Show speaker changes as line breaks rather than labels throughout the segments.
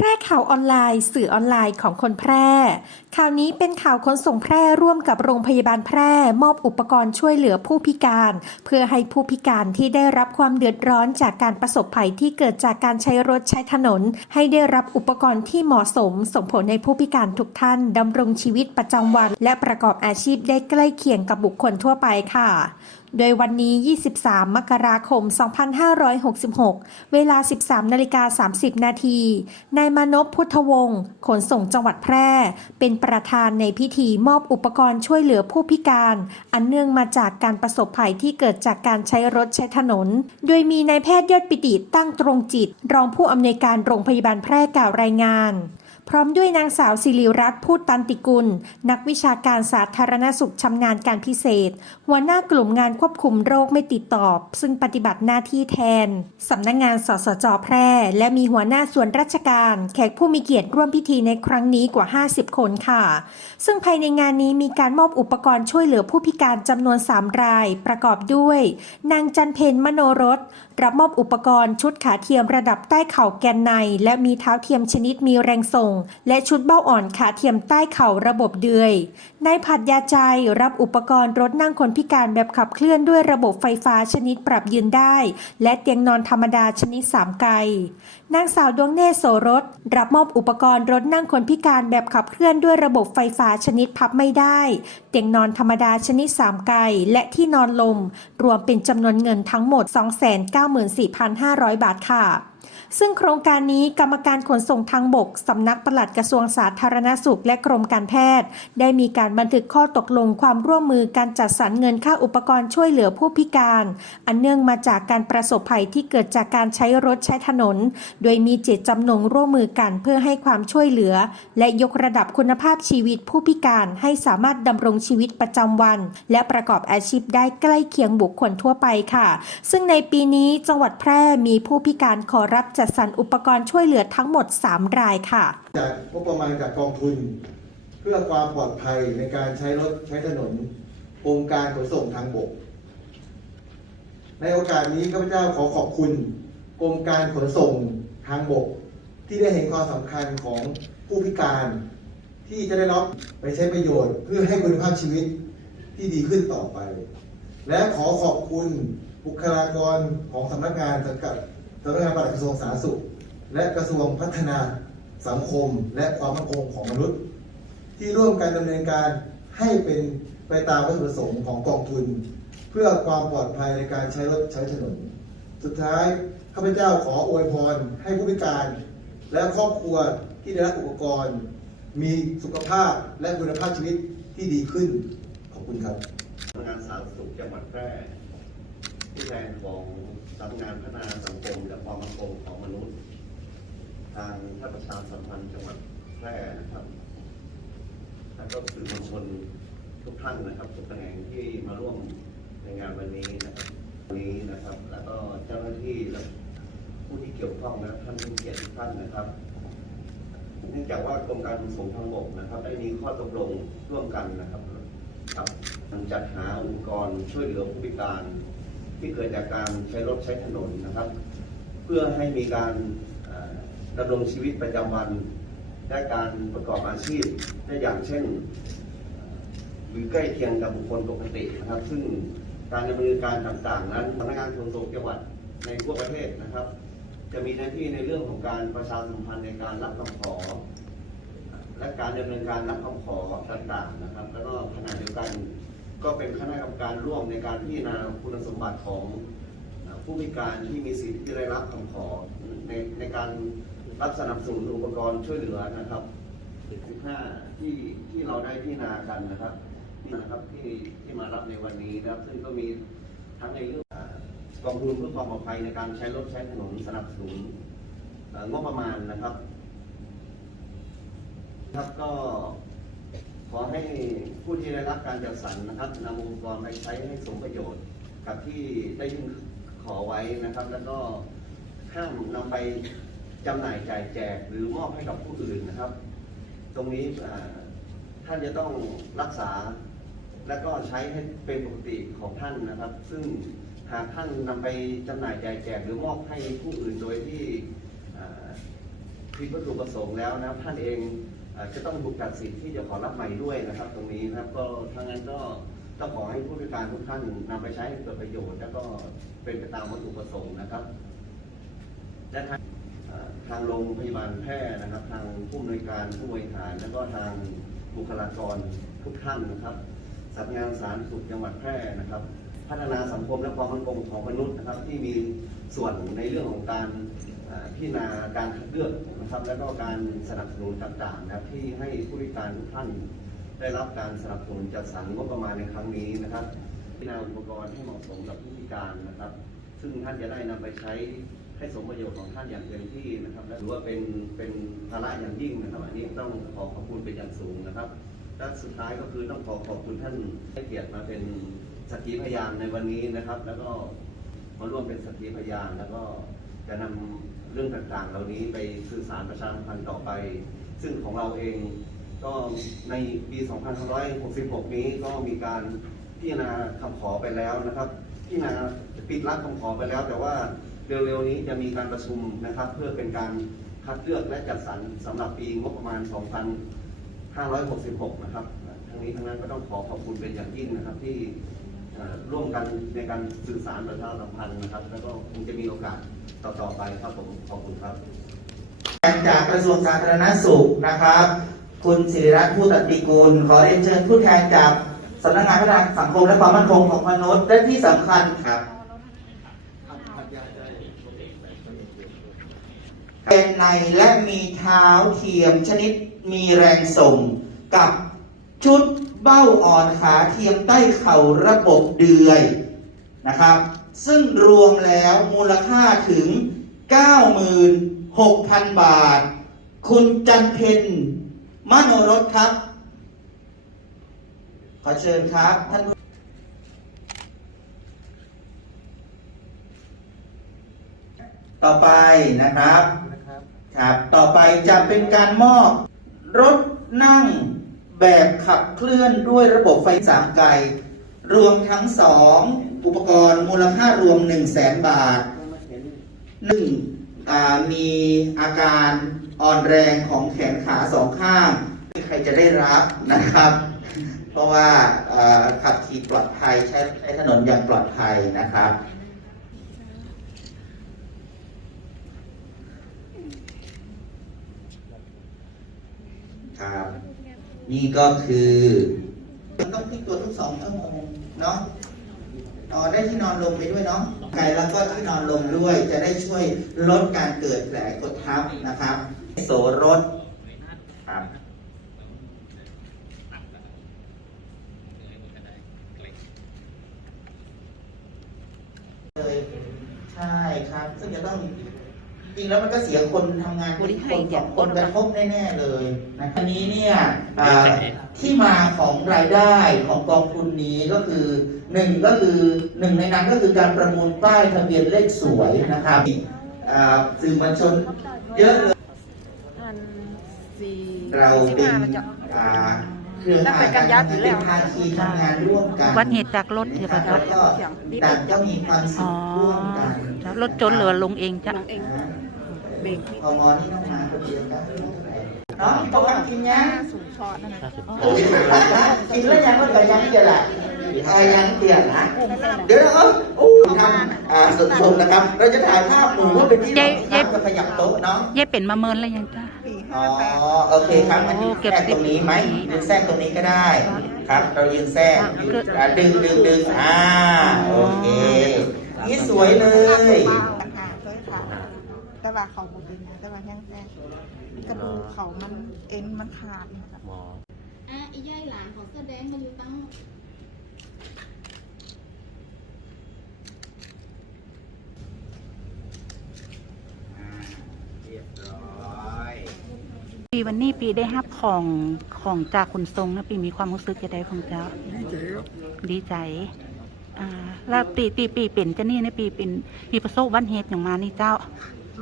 แพร่ข่าวออนไลน์ สื่อออนไลน์ของคนแพร่ ข่าวนี้เป็นข่าวขนส่งแพร่ร่วมกับโรงพยาบาลแพร่ มอบอุปกรณ์ช่วยเหลือผู้พิการ เพื่อให้ผู้พิการที่ได้รับความเดือดร้อนจากการประสบภัยที่เกิดจากการใช้รถใช้ถนน ให้ได้รับอุปกรณ์ที่เหมาะสม ส่งผลให้ผู้พิการทุกท่านดำรงชีวิตประจำวัน และประกอบอาชีพได้ใกล้เคียงกับบุคคลทั่วไปค่ะ โดยวันนี้ 23 มกราคม 2566 เวลา 13 นาฬิกา 30 นาที นายมานพพุทธวงศ์ ขนส่งจังหวัดแพร่ เป็นประธานในพิธีมอบอุปกรณ์ช่วยเหลือผู้พิการ อันเนื่องมาจากการประสบภัยที่เกิดจากการใช้รถใช้ถนน โดยมีนายแพทย์ยอดปิติตั้งตรงจิต รองผู้อำนวยการโรงพยาบาลแพร่กล่าวรายงาน พร้อมด้วยนางสาวศิริรัตน์พูดตันติกุล นักวิชาการสาธารณสุขชำนาญการพิเศษ หัวหน้ากลุ่มงานควบคุมโรคไม่ติดต่อซึ่งปฏิบัติหน้าที่แทน สำนักงงานสสจแพร่ และมีหัวหน้าส่วนราชการ แขกผู้มีเกียรติร่วมพิธีในครั้งนี้กว่า 50 คนค่ะ ซึ่งภายในงานนี้มีการมอบอุปกรณ์ช่วยเหลือผู้พิการจำนวน 3 ราย ประกอบด้วย นางจันเพนมโนรสรับมอบอุปกรณ์ชุดขาเทียมระดับใต้เข่าแกนใน และมีเท้าเทียมชนิดมีแรงส่งและชุดเบ้าอ่อนขาเทียมใต้เข่าระบบเดือยนายผัดยาใจรับอุปกรณ์รถนั่งคนพิการแบบขับเคลื่อนด้วยระบบไฟฟ้าชนิดปรับยืนได้ และเตียงนอนธรรมดาชนิด3ไกลนางสาวดวงเนตรโสรส รับมอบอุปกรณ์รถนั่งคนพิการแบบขับเคลื่อนด้วยระบบไฟฟ้าชนิดพับไม่ได้ เตียงนอนธรรมดาชนิด3ไกลและที่นอนลม รวมเป็นจำนวนเงินทั้งหมด 294,500 บาทค่ะ ซึ่งโครงการนี้กรรมการขนส่งทางบกสำนักปลัดกระทรวงสาธารณสุขและกรมการแพทย์ ได้มีการบันทึกข้อตกลงความร่วมมือการจัดสรรเงินค่าอุปกรณ์ช่วยเหลือผู้พิการ อันเนื่องมาจากการประสบภัยที่เกิดจากการใช้รถใช้ถนน โดยมีเจตจำนงร่วมมือกันเพื่อให้ความช่วยเหลือ และยกระดับคุณภาพชีวิตผู้พิการให้สามารถดำรงชีวิตประจำวัน และประกอบอาชีพได้ใกล้เคียงบุคคลทั่วไปค่ะ ซึ่งในปีนี้จังหวัดแพร่มีผู้พิการขอรับจัดสรรอุปกรณ์ช่วยเหลือทั้งหมด 3 รายค่ะ
จากงบประมาณจากกองทุน เพื่อความปลอดภัยในการใช้รถใช้ถนนองค์การขนส่งทางบก ในโอกาสนี้ข้าพเจ้าขอขอบคุณกรมการขนส่งทางบก ที่ได้เห็นความสำคัญของผู้พิการ ที่จะได้รับไปใช้ประโยชน์ เพื่อให้คุณภาพชีวิตที่ดีขึ้นต่อไป และขอขอบคุณบุคลากรของสำนักงานสังกัด สำนักงานปลัดกระทรวงสาธารณสุข และกระทรวงพัฒนาสังคมและความมั่นคงของมนุษย์ ที่ร่วมกันดำเนินการให้เป็นไปตามวัตถุประสงค์ของกองทุน เพื่อความปลอดภัยในการใช้รถใช้ถนน สุดท้ายข้าพเจ้าขออวยพรให้ผู้พิการ และครอบครัวที่ได้รับอุปกรณ์ มีสุขภาพและคุณภาพชีวิตที่ดีขึ้น ขอบคุณครับ
งานสาธารณสุขจังหวัดแพร่ผู้แทนของ สำนักงานพัฒนาสังคมและความมั่นคงของมนุษย์ ทางท่านประชาสัมพันธ์จังหวัดแพร่นะครับแล้วก็สื่อมวลชนทุกท่านนะครับทุกแขนงที่มาร่วมในงานวันนี้นะครับวันนี้นะครับ แล้วก็เจ้าหน้าที่และผู้ที่เกี่ยวข้องและท่านผู้เกียรติทุกท่านนะครับเนื่องจากว่ากรมการขนส่งทางบกนะครับ ได้มีข้อตกลงร่วมกันนะครับกับการจัดหาอุปกรณ์ช่วยเหลือผู้พิการ ที่เกิดจากการใช้รถใช้ถนนนะครับ เพื่อให้มีการดำรงชีวิตประจำวันและการประกอบอาชีพได้อย่างเช่น หรือใกล้เคียงกับบุคคลปกตินะครับ ซึ่งการดำเนินการต่างๆ นั้นพนักงานขนส่งจังหวัดในทั่วประเทศนะครับ จะมีหน้าที่ในเรื่องของการประชาสัมพันธ์ในการรับคำขอ และการดำเนินการรับคำขอต่างๆนะครับ แล้วก็ขณะเดียวกัน ก็เป็นคณะกรรมการร่วมในการพิจารณาคุณสมบัติของผู้พิการที่มีสิทธิ์ที่ได้รับคำขอในในการรับสนับสนุนอุปกรณ์ช่วยเหลือนะครับ15ที่ที่เราได้พิจารณากันนะครับนี่นะครับที่ที่มารับในวันนี้นะครับ ซึ่งก็มีทั้งในเรื่องกองทุนเพื่อความปลอดภัยในการใช้รถใช้ถนนสนับสนุนงบประมาณนะครับ ครับก็ ขอให้ผู้ที่ได้รับการจัดสรรนะครับนำอุปกรไปใช้ให้สมประโยชน์ กับที่ได้ยื่นขอไว้นะครับ แล้วก็ห้ามนำไปจำหน่ายจ่ายแจกหรือมอบให้กับผู้อื่นนะครับ ตรงนี้ท่านจะต้องรักษา และก็ใช้ให้เป็นปกติของท่านนะครับ ซึ่งหากท่านนำไปจำหน่ายจ่ายแจกหรือมอบให้ผู้อื่นโดยที่ผิดวัตถุประสงค์แล้วนะท่านเอง จะต้องถูกตัดสิทธิ์ที่จะขอรับใหม่ด้วยนะครับ ตรงนี้นะครับก็ทั้างนั้นก็ต้องขอให้ผู้บริการทุกท่านนำไปใช้ให้เกิดประโยชน์ แล้วก็เป็นไปตามวัตถุประสงค์นะครับและทางทางโรงพยาบาลแพทย์นะครับ ทางผู้อำนวยการผู้บริหาร แล้วก็ทางบุคลากรทุกท่านนะครับสำนักงานสาธารณสุขจังหวัดแพร่นะครับ พัฒนาสังคมและความมั่นคงของมนุษย์นะครับ ที่มีส่วนในเรื่องของการ พิจารณาการคัดเลือกนะครับ แล้วก็การสนับสนุนต่างๆนะครับที่ให้ผู้บริการทุกท่านได้รับการสนับสนุนจัดสรรงบประมาณในครั้งนี้นะครับพิจารณาอุปกรณ์ให้เหมาะสมกับผู้พิการนะครับ ซึ่งท่านจะได้นำไปใช้ให้สมประโยชน์ของท่านอย่างเต็มที่นะครับและถือว่าเป็นเป็นภาระอย่างยิ่งนะครับ อันนี้ต้องขอขอบคุณเป็นอย่างสูงนะครับและสุดท้ายก็คือต้องขอขอบคุณท่านให้เกียรติมาเป็นสักขีพยานในวันนี้นะครับ แล้วก็มาร่วมเป็นสักขีพยานแล้วก็จะนำ เรื่องต่างๆ เหล่านี้ไปสื่อสารประชาสัมพันธ์ต่อไป ซึ่งของเราเองก็ในปี 2566 นี้ก็มีการพิจารณาคำขอไปแล้วนะครับพิจารณาปิดรับคำขอไปแล้ว แต่ว่าเร็วๆนี้จะมีการประชุมนะครับ เพื่อเป็นการคัดเลือกและจัดสรรสำหรับปีงบประมาณ 2566 นะครับ ทั้งนี้ทั้งนั้นก็ต้องขอขอบคุณเป็นอย่างยิ่งนะครับที่ ร่วมกันในการสื่อสารประชาสัมพันธ์นะครับ แล้วก็คงจะมีโอกาสต่อๆไปครับผมขอบคุณครับ
จากกระทรวงสาธารณสุขนะครับ คุณศิริรัตน์ผู้ตัดติกูล ขอเรียนเชิญผู้แทนจากสำนักงานพัฒนาสังคมและความมั่นคงของมนุษย์และที่สำคัญครับเป็นในและมีเท้าเทียมชนิดมีแรงส่งกับชุด เบ้าอ่อนขาเทียมใต้เข่าระบบเดือยนะครับ ซึ่งรวมแล้วมูลค่าถึง 96,000 บาท คุณจันเพนมโนรสครับ ขอเชิญครับท่านต่อไปนะครับ ครับ ต่อไปจะเป็นการมอบรถนั่ง แบบขับเคลื่อนด้วยระบบไฟสามไกลรวมทั้งสองอุปกรณ์มูลค่ารวม 1 0 0 0 0แสนบาทหนึ่งมีอาการอ่อนแรงของแขนขาสองข้างไม่ใครจะได้รับนะครับ เพราะว่าอ่าขับขี่ปลอดภัยใช้ใช้ถนนอย่างปลอดภัยนะครับครับ นี่ก็คือต้องพลิกตัวทุกสองชั่วโมงเนาะนอนได้ที่นอนลงไปด้วยเนาะไกลแล้วก็ที่นอนลงด้วย จะได้ช่วยลดการเกิดแผลกดทับนะครับ โสรถครับเลยใช่ครับ ซึ่งจะต้อง จริงแล้วมันก็เสียคนทำงานคนคนสองคนกระทบแน่ๆเลยนะครับอันนี้เนี่ยอ่าที่มาของรายได้ของกองทุนนี้ก็คือหนึ่งก็คือหนึ่งในนั้นก็คือการประมูลป้ายทะเบียนเลขสวยนะครับอ่าสื่อมวลชนเยอะเลย
อันสี่
เรา
สิบ
เป็น
ห้ามันจะ
อ่าเครือข่ายการทำงานเป็นภาคีทำงานร่วมกัน
วัดเหตุจากรถใช่ปะ
แล้
จ๊ะ
วก็ต่างก็มีความสุ
อ๋อ
ขร่วมกัน
จ้ะรถจนหรือว่าลงเองจ้ะ
น้อง เองเบรกที่
พอมอนี่ต้องมาคนเดียวกันน้องต้องการกินยัง
สูงชอตนะนะ
กินแล้วยังก็จะยังเดียวแหละเออยังเดียวนะเดี๋ยวเออโอ้ทำอ่าสดๆนะครับ เราจะถ่ายภาพหมูว่าเป็นที่
เย้
เรา
เย้
ทำจะขยับโต๊ะเนาะ
เย่เป็นมาเมินแล้วยังจ้ะ
สี่
อ๋
ห้า
อ
แปด
โอเคครับมันยืน
โอ้เก็บ
แทรกตรงนี้ไหม
ติด
ยืนแทรกตรงนี้ก็ได้ครับ เรายืนแทรกยืนอ่าดึงดึงดึงอ่าโอเคนี่สวยเลย
ว่าเขาบุญนะแต่ว่ายังแน่กระดูกเขามันเอ็นมันขาดนะคะ
อะไอ้ย่ายหลานของแสดงมาอยู่ตั้ง
ปีวันนี้ปีได้รับของของจากคุณทรงนะปีมีความรู้สึกจะได้ของเจ้าดีใจดีใจอ่าแล้วตีตีปีเป็นจะนี่นะปีเป็นปีประสบวันเหตุอย่างมานี่เจ้า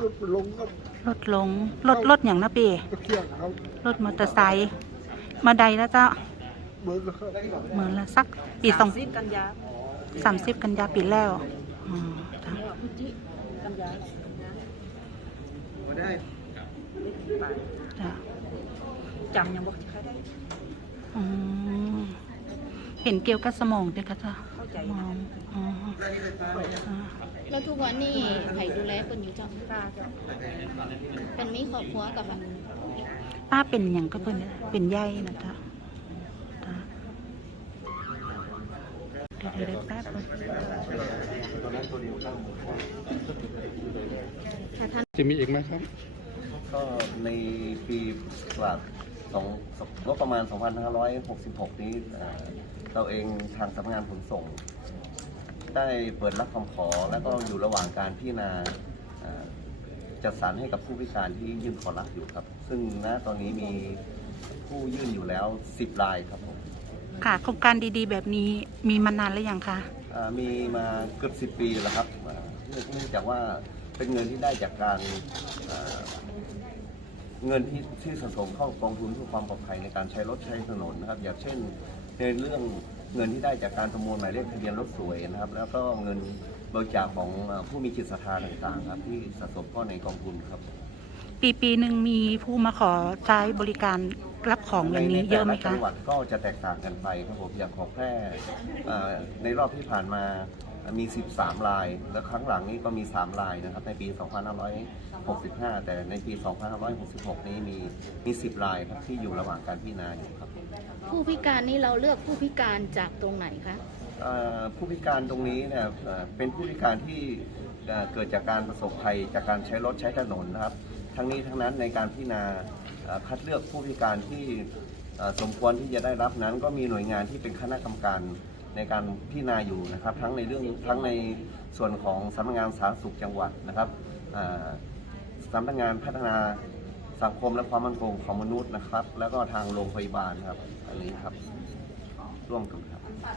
ลดลงก็
ลดลงลดลดอย่างนะปี
เที่ยงครับ
รถมอเตอร์ไซค์มาใดแล้วเจ้า
เบิร์แล้วครับ
เหมือนละสักปีสอง
สิบกันยา
สามสิบกันยาปีแล้วอ๋อจ้ะ
กันยา
ได้
จ้ะ
จำยังบอกใครได้
อืมเป็นเกี่ยวกับสมองด้วยค่ะจ้ะ
เข้าใจ
มองอ๋ออ่า
แล้วทุกวันนี้ไผ่ดูแลคนอยู่จัง
ตาจะ
เป็นมีครอบครัวกับมัน
ป้าเป็นอย่างก็เป็นเป็นใยนะจ๊ะจ้ะเดี๋ยวเดี๋ยวเดี๋ยวแป๊บนึง
จะมีอีกไหมครับ
ก็ในปีกว่าสองงบประมาณ 2566 นี้ เอ่อเราเองทางสำนักงานขนส่ง ได้เปิดรับคำขอแล้วก็อยู่ระหว่างการพิจารณาเอ่อจัดสรรให้กับผู้พิการที่ยื่นขอรับอยู่ครับ ซึ่งณตอนนี้มีผู้ยื่นอยู่แล้ว 10รายครับผม
ค่ะโครงการดีๆ แบบนี้มีมานานหรือยังคะ
อ่ามีมาเกือบ 10 ปีแล้วครับอ่าเนื่องเนื่องจากว่าเป็นเงินที่ได้จากการอ่าเงินที่ที่สะสมเข้ากองทุนเพื่อความปลอดภัยในการใช้รถใช้ถนนนะครับ อย่างเช่น ในเรื่องเงินที่ได้จากการประมูลหมายเลขทะเบียนรถสวยนะครับ แล้วก็เงินบริจาคของอ่าผู้มีจิตศรัทธาต่างๆครับ ที่สะสมเข้าในกองทุนครับ
ปีปีหนึ่งมีผู้มาขอใช้บริการรับของอย่างนี้
ใน
เยอะไหม
แต่ล
คะ
จังหวัดก็จะแตกต่างกันไปครับผมอย่างของแพร่อ่าในรอบที่ผ่านมามี 13 ลาย แล้วครั้งหลังนี้ก็มี 3 ลายนะครับในปี 2565 แต่ในปี 2566 นี้มีมี 10 ลายครับที่อยู่ระหว่างการพิจารณาอยู่ครับ
ผู้พิการนี่เราเลือกผู้พิการจากตรงไหนคะ
เอ่อผู้พิการตรงนี้เนี่ยเอ่อเป็นผู้พิการที่เอ่อเกิดจากการประสบภัยจากการใช้รถใช้ถนนนะครับ ทั้งนี้ทั้งนั้นในการพิจารณาเอ่อคัดเลือกผู้พิการที่เอ่อสมควรที่จะได้รับนั้น ก็มีหน่วยงานที่เป็นคณะกรรมการในการพิจารณาอยู่นะครับ ทั้งในเรื่องทั้งในส่วนของสำนักงานสาธารณสุขจังหวัดนะครับเอ่อ สำนักงานพัฒนาสังคมและความมั่นคงของมนุษย์นะครับ แล้วก็ทางโรงพยาบาลครับ อันนี้ครับร่วมกันครับ